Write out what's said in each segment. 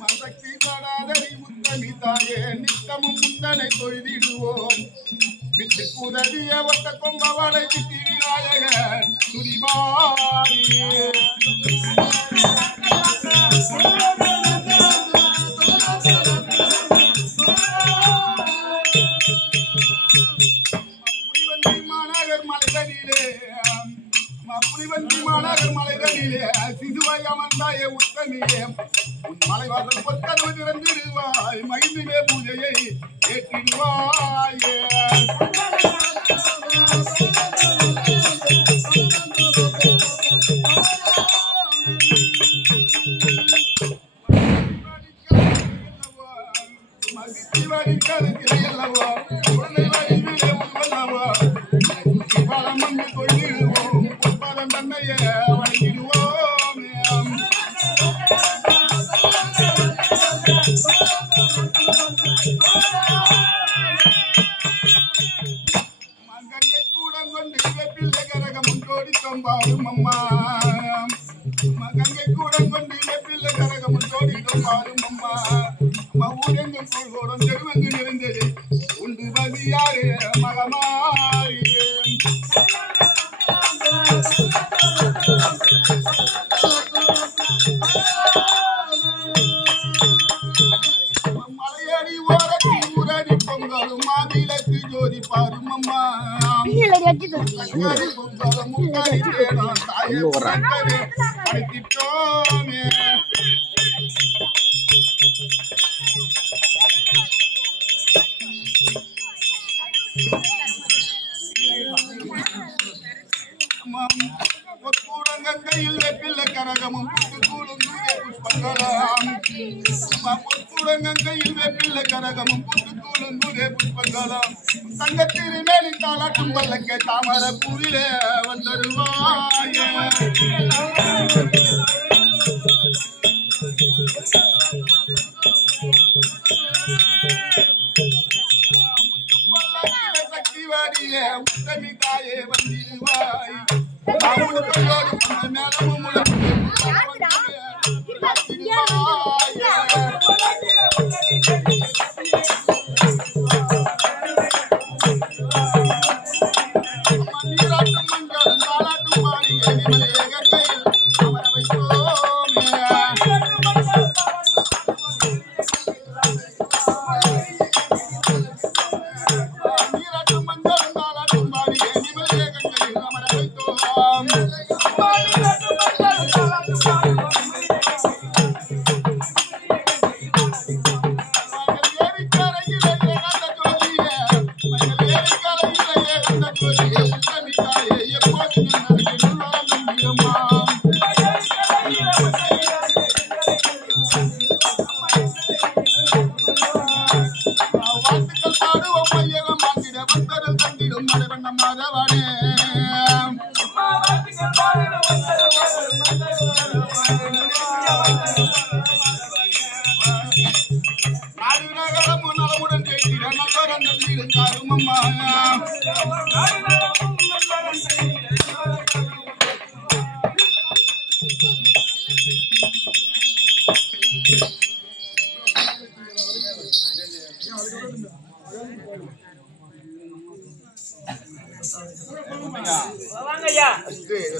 மசக்தி தொடாதடி முத்தமி தாயே நித்தமும் முந்தனை தொழுதிடுவோம் விட்டு உதவிய ஒத்த கொம்பவளை சித்தி விநாயக துதிபாடி மாநகர் மலைகளிலே சிசுவை அமர்ந்தாயே உத்தமியே உன் மலைவாசல் பொற்கனவு திறந்திடுவாய் மகிழ்ந்திலே பூஜையை ஏற்றிடுவாயே மகிழ்ச்சி வடிக்கலுக்கு அல்லவா குழந்தை வடிவிலே உள்வல்லவா பலம் வந்து கொள்ளிடுவோம் பொற்பதம் தன்னையே வணங்கிடுவோம் மங்கை கூடம் கொண்டு பிள்ளை கரகமும் கோடித்தம் பாடும் அம்மா மங்கை கூடம் கொண்டு பிள்ளை கரகமும் கோடித்தம் பாடும் அம்மா அம்மா ஊரெங்கும் கூழ்கோடம் தெருவெங்கு நிறைந்தது உண்டு பதியாறு மகமாரியே மலையடி ஓரத்தி ஊரடி பொங்கலும் மாநிலத்து ஜோதி பாரும் அம்மா பொங்கலும் முக்காடி தேடும் தாயே அழைத்திட்டோமே கூடங்கையில் வெப்பில்லை கரகமும் கூடும் புஷ்பங்களாம் கூடங்கையில் வெப்பில்லை கரகமும் கூடும் புஷ்பங்களாம் தங்கத்திரு மேலின் தாளாட்டும் பல்லக்கை தாமர பூவிலே வந்தருவாய சக்தி வாடியே உத்தமி தாயே வந்திருவாய் மேலமும்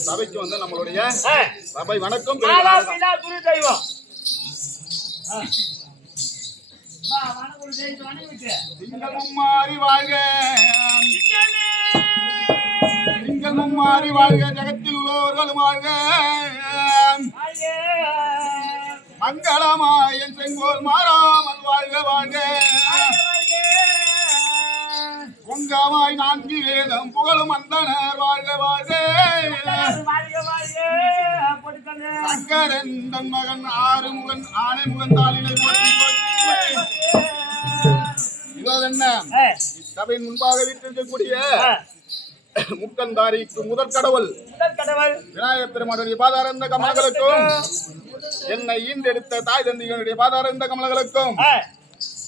சபைக்கு வந்து நம்மளுடைய சபை வணக்கம் குரு தெய்வம் திங்கமும் மாறி வாழ்க திங்கமும் மாறி வாழ்க ஜகத்தில் உள்ளவர்களும் வாழ்க மங்களமாயன் செங்கோல் மாறாமல் வாழ்க வாழ்க பொங்கமாய் நான்கு வேதம் புகழும் அந்தனர் வாழ்க வாழ்க சங்கரன் தன் மகன் ஆறுமுகன் ஆணைமுகன் தாளினை என்ன சபையின் முன்பாக வீட்டிருக்கக்கூடிய முக்கந்தாரிக்கு முதல் கடவுள் விநாயகப் பெருமானுடைய பாதாரந்த கமலங்களுக்கும் என்னை ஈண்டெடுத்த தாய் தந்தையினுடைய பாதாரந்த கமலங்களுக்கும்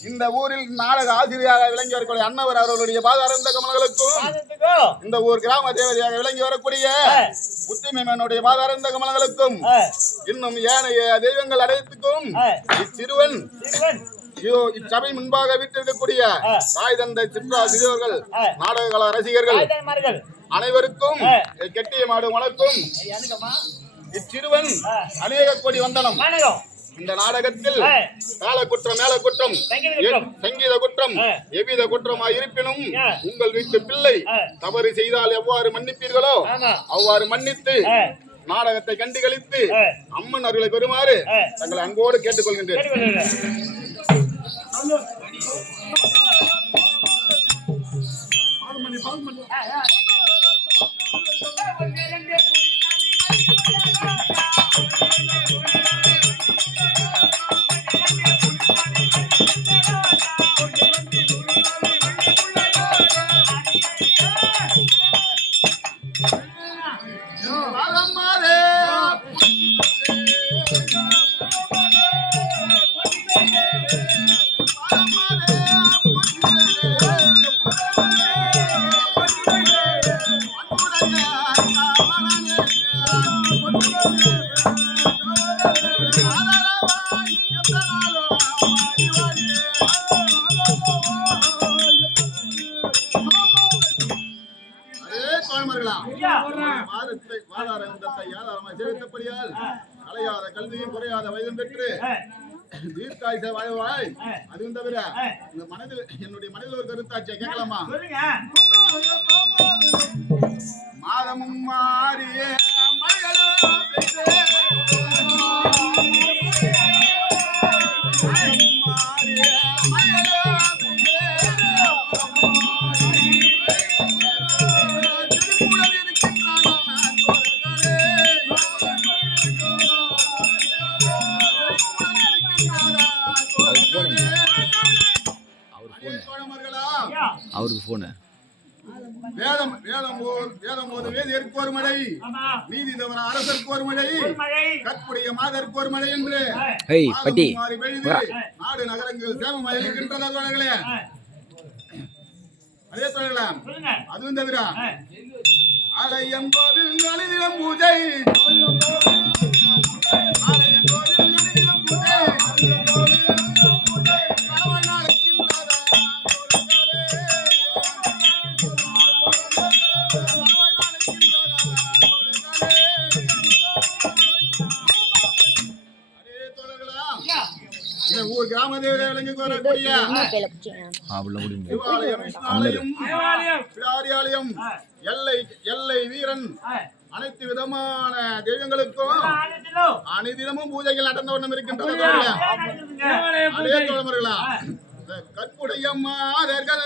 இந்த ஊரில் நாடக ஆசிரியராக விளங்கி வரக்கூடிய அன்னவர் அவர்களுடைய பாதாரந்த கமலங்களுக்கும் இந்த ஊர் கிராம தேவதையாக விளங்கி வரக்கூடிய புத்திமேமனுடைய பாதாரந்த கமலங்களுக்கும் இன்னும் ஏனைய தெய்வங்கள் அடையத்துக்கும் இச்சிறுவன் இச்சபை முன்பாக வீட்டிருக்கக்கூடிய தாய் தந்தை சிற்றா சிறியவர்கள் நாடக கலா ரசிகர்கள் அனைவருக்கும் கெட்டிய மாடு வளர்க்கும் இச்சிறுவன் அநேக கோடி வந்தனம். இந்த நாடகத்தில் கால குற்றம் மேல குற்றம் சங்கீத குற்றம் எவ்வித குற்றமாய் இருப்பினும் உங்கள் வீட்டு பிள்ளை தவறு செய்தால் எவ்வாறு மன்னிப்பீர்களோ அவ்வாறு மன்னித்து நாடகத்தை கண்டுகளித்து அம்மன் அருளை பெறுமாறு தங்களை அன்போடு கேட்டுக்கொள்கின்றேன். அலையாத கல்வியும் குறையாத வயதும் பெற்று தீர்க்காயுச வாழ்வாய். அதுவும் தவிர இந்த மனதில் என்னுடைய மனதில் ஒரு கருத்தாட்சியை கேட்கலாமா? மாதமும் மாறிய அவருக்கு போன வேதம் வேதம் வேதம் போது வேதியருக்கு ஒரு மழை, நீதி தவற அரசருக்கு ஒரு மழை, கற்புடைய மாதருக்கு ஒரு மழை என்று மாறி பெய்து நாடு நகரங்கள் சேமமாக இருக்கின்றன தோழர்களே. அதே தோழர்களாம். அதுவும் தவிர ஆலயம் கோவில் அணிதினம் பூஜை ஊர் கிராம தேவதை விளங்கி வரக்கூடிய ஆலயம் எல்லை எல்லை வீரன் அனைத்து விதமான தெய்வங்களுக்கும் அனைதினமும் பூஜைகள் நடந்த வண்ணம் இருக்கின்றது. அதே தோழர்களா கற்புடைய மாதர்கள்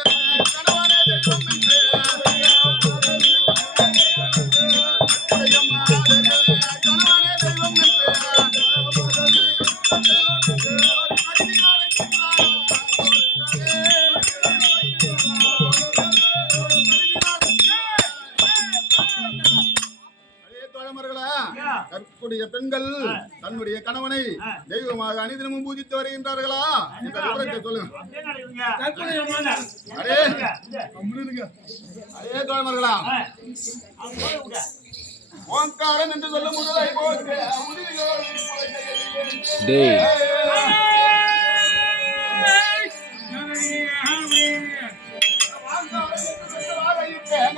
கற்புடைய பெண்கள் தன்னுடைய கணவனை தெய்வமாக அனிதினமும் பூஜித்து வருகின்றார்களா என்ற விவரத்தை சொல்லுங்க. அதே தோழர்களா ஓங்காரன் என்று சொல்லும் முதலை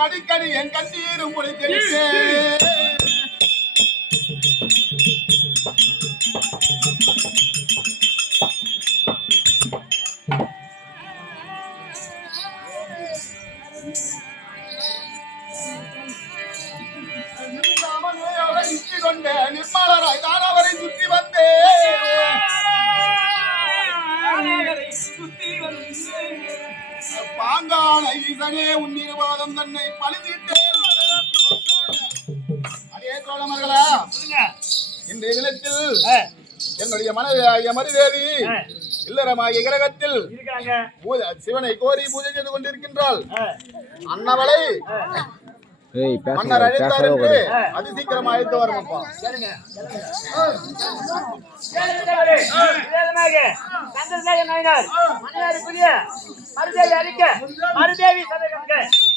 அடிக்கடி என் கண்ணீரும் முளைத்தெடுத்தேன். நிர்மலராய் நான் அவரை சுற்றி வந்தேன். பாங்கான ஈசனே உன் நிர்வாதம் தன்னை பழித்திட்டேன். அதே தோழர்களா இன்றைய தினத்தில் என்னுடைய மனைவி மருதேவி இல்லறமாகிய கிரகத்தில் இருக்காங்க. சிவனை கோரி பூஜை செய்து கொண்டிருக்கின்றாள். அன்னவளை மன்னர் அழைத்தார் என்று அதிசீக்கிரம் அழைத்து வரணும்ப்பா. மருதேவி அறிக்க மருதேவி சபை